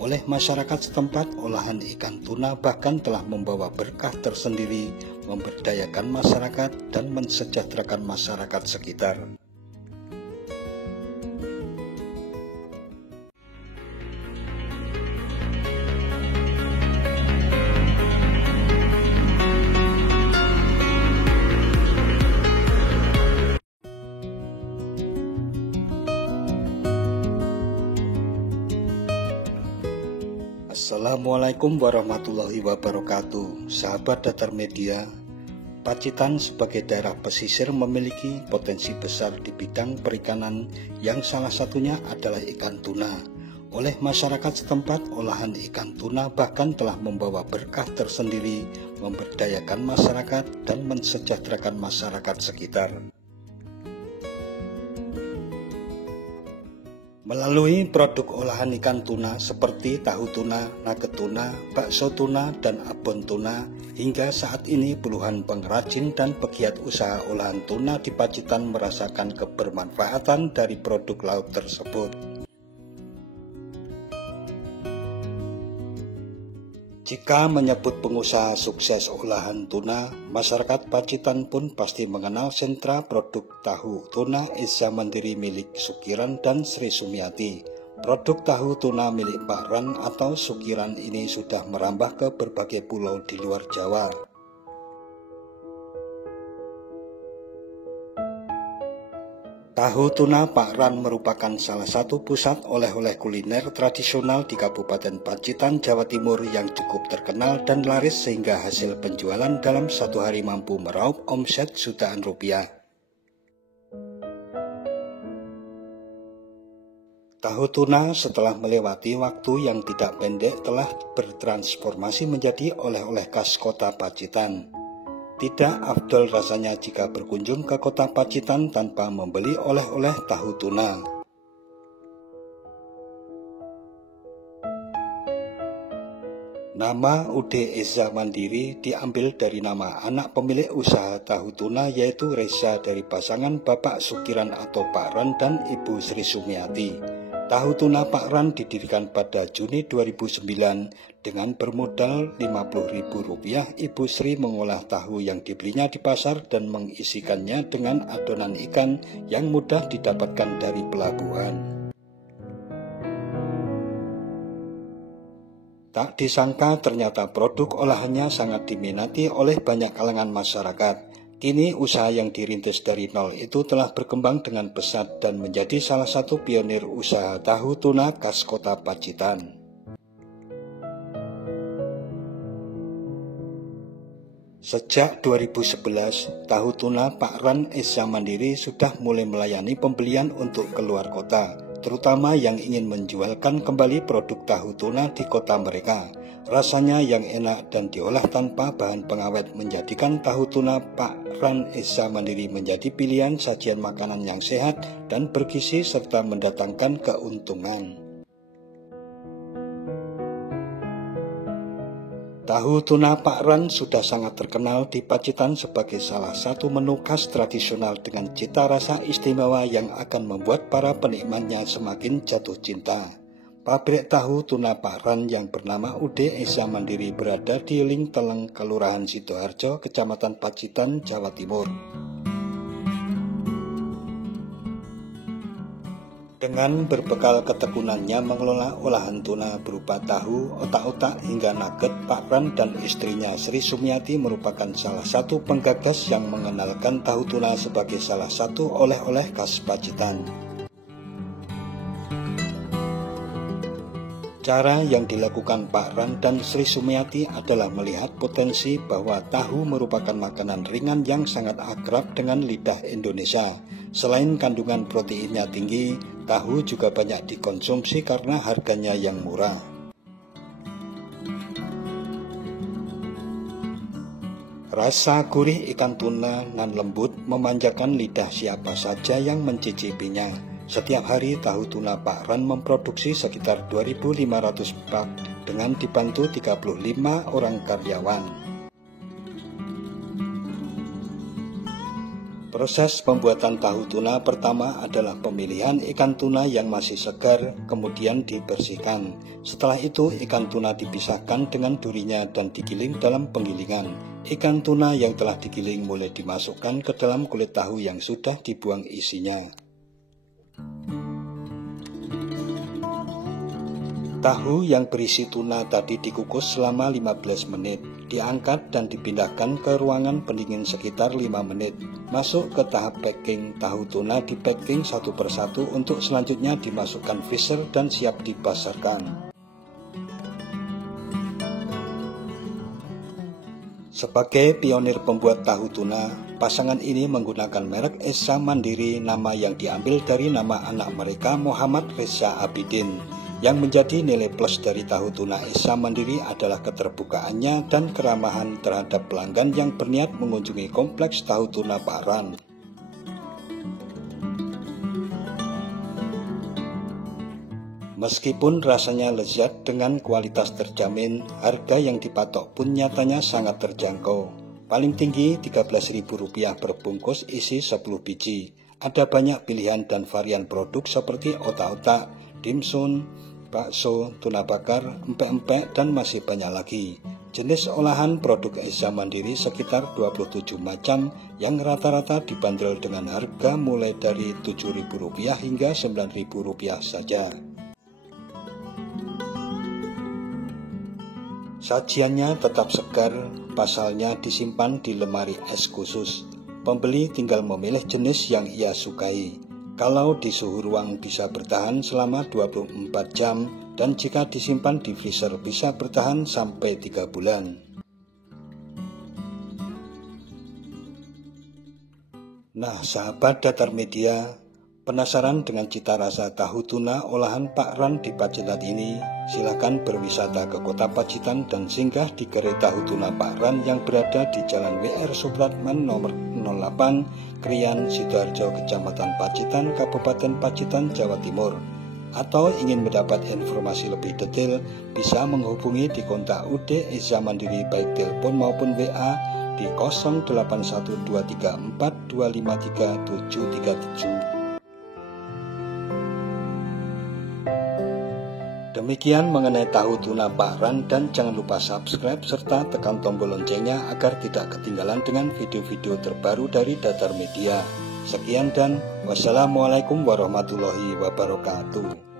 Oleh masyarakat setempat, olahan ikan tuna bahkan telah membawa berkah tersendiri, memberdayakan masyarakat dan mensejahterakan masyarakat sekitar. Assalamualaikum warahmatullahi wabarakatuh. Sahabat Datar Media, Pacitan sebagai daerah pesisir memiliki potensi besar di bidang perikanan yang salah satunya adalah ikan tuna. Oleh masyarakat setempat, olahan ikan tuna bahkan telah membawa berkah tersendiri, memberdayakan masyarakat dan mensejahterakan masyarakat sekitar. Melalui produk olahan ikan tuna seperti tahu tuna, nugget tuna, bakso tuna, dan abon tuna, hingga saat ini puluhan pengrajin dan pegiat usaha olahan tuna di Pacitan merasakan kebermanfaatan dari produk laut tersebut. Jika menyebut pengusaha sukses olahan tuna, masyarakat Pacitan pun pasti mengenal sentra produk tahu tuna Eza Mandiri milik Sukiran dan Sri Sumiati. Produk tahu tuna milik Pak Ran atau Sukiran ini sudah merambah ke berbagai pulau di luar Jawa. Tahu tuna Pak Ran merupakan salah satu pusat oleh-oleh kuliner tradisional di Kabupaten Pacitan, Jawa Timur yang cukup terkenal dan laris sehingga hasil penjualan dalam satu hari mampu meraup omset jutaan rupiah. Tahu tuna setelah melewati waktu yang tidak pendek telah bertransformasi menjadi oleh-oleh khas kota Pacitan. Tidak afdol rasanya jika berkunjung ke kota Pacitan tanpa membeli oleh-oleh tahu tuna. Nama UD Eza Mandiri diambil dari nama anak pemilik usaha tahu tuna yaitu Reza dari pasangan Bapak Sukiran atau Pak Ran dan Ibu Sri Sumiati. Tahu tuna Pak Ran didirikan pada Juni 2009 dengan bermodal Rp50.000. Ibu Sri mengolah tahu yang dibelinya di pasar dan mengisikannya dengan adonan ikan yang mudah didapatkan dari pelabuhan. Tak disangka ternyata produk olahannya sangat diminati oleh banyak kalangan masyarakat. Kini usaha yang dirintis dari nol itu telah berkembang dengan pesat dan menjadi salah satu pionir usaha tahu tuna khas kota Pacitan. Sejak 2011, tahu tuna Pak Ran Eza Mandiri sudah mulai melayani pembelian untuk keluar kota, terutama yang ingin menjualkan kembali produk tahu tuna di kota mereka. Rasanya yang enak dan diolah tanpa bahan pengawet menjadikan tahu tuna Pak Ran Eza Mandiri menjadi pilihan sajian makanan yang sehat dan bergizi serta mendatangkan keuntungan. Tahu tuna Pak Ran sudah sangat terkenal di Pacitan sebagai salah satu menu khas tradisional dengan cita rasa istimewa yang akan membuat para penikmatnya semakin jatuh cinta. Pabrik tahu tuna Pak Ran yang bernama UD Eza Mandiri berada di Ling Teleng, Kelurahan Sidoarjo, Kecamatan Pacitan, Jawa Timur. Dengan berbekal ketekunannya mengelola olahan tuna berupa tahu, otak-otak hingga nugget, Pak Ran dan istrinya Sri Sumiati merupakan salah satu penggagas yang mengenalkan tahu tuna sebagai salah satu oleh-oleh khas Pacitan. Cara yang dilakukan Pak Ran dan Sri Sumiati adalah melihat potensi bahwa tahu merupakan makanan ringan yang sangat akrab dengan lidah Indonesia. Selain kandungan proteinnya tinggi, tahu juga banyak dikonsumsi karena harganya yang murah. Rasa gurih ikan tuna nan lembut memanjakan lidah siapa saja yang mencicipinya. Setiap hari tahu tuna Pak Ran memproduksi sekitar 2.500 pak dengan dibantu 35 orang karyawan. Proses pembuatan tahu tuna pertama adalah pemilihan ikan tuna yang masih segar, kemudian dibersihkan. Setelah itu ikan tuna dipisahkan dengan durinya dan digiling dalam penggilingan. Ikan tuna yang telah digiling mulai dimasukkan ke dalam kulit tahu yang sudah dibuang isinya. Tahu yang berisi tuna tadi dikukus selama 15 menit, diangkat dan dipindahkan ke ruangan pendingin sekitar 5 menit. Masuk ke tahap packing, tahu tuna di packing satu persatu untuk selanjutnya dimasukkan freezer dan siap dipasarkan. Sebagai pionir pembuat tahu tuna, pasangan ini menggunakan merek Esa Mandiri, nama yang diambil dari nama anak mereka Muhammad Reza Abidin. Yang menjadi nilai plus dari tahu tuna Esa Mandiri adalah keterbukaannya dan keramahan terhadap pelanggan yang berniat mengunjungi kompleks tahu tuna Pak Ran. Meskipun rasanya lezat dengan kualitas terjamin, harga yang dipatok pun nyatanya sangat terjangkau. Paling tinggi Rp13.000 per bungkus isi 10 biji. Ada banyak pilihan dan varian produk seperti otak-otak, dimsum, bakso, tuna bakar, empek-empek, dan masih banyak lagi. Jenis olahan produk Esa Mandiri sekitar 27 macam yang rata-rata dibanderol dengan harga mulai dari Rp7.000 hingga Rp9.000 saja. Sajiannya tetap segar, pasalnya disimpan di lemari es khusus. Pembeli tinggal memilih jenis yang ia sukai. Kalau di suhu ruang bisa bertahan selama 24 jam dan jika disimpan di freezer bisa bertahan sampai 3 bulan. Nah, sahabat Datar Media, penasaran dengan cita rasa tahu tuna olahan Pak Ran di Pacitan ini? Silakan berwisata ke kota Pacitan dan singgah di gerai tahu tuna Pak Ran yang berada di Jalan W.R. Supratman nomor 08, Krian, Sidoarjo, Kecamatan Pacitan, Kabupaten Pacitan, Jawa Timur. Atau ingin mendapat informasi lebih detail, bisa menghubungi di kontak UD Esa Mandiri baik telepon maupun WA di 081234253737. Demikian mengenai tahu tuna Pak Ran, dan jangan lupa subscribe serta tekan tombol loncengnya agar tidak ketinggalan dengan video-video terbaru dari Datar Media. Sekian dan wassalamualaikum warahmatullahi wabarakatuh.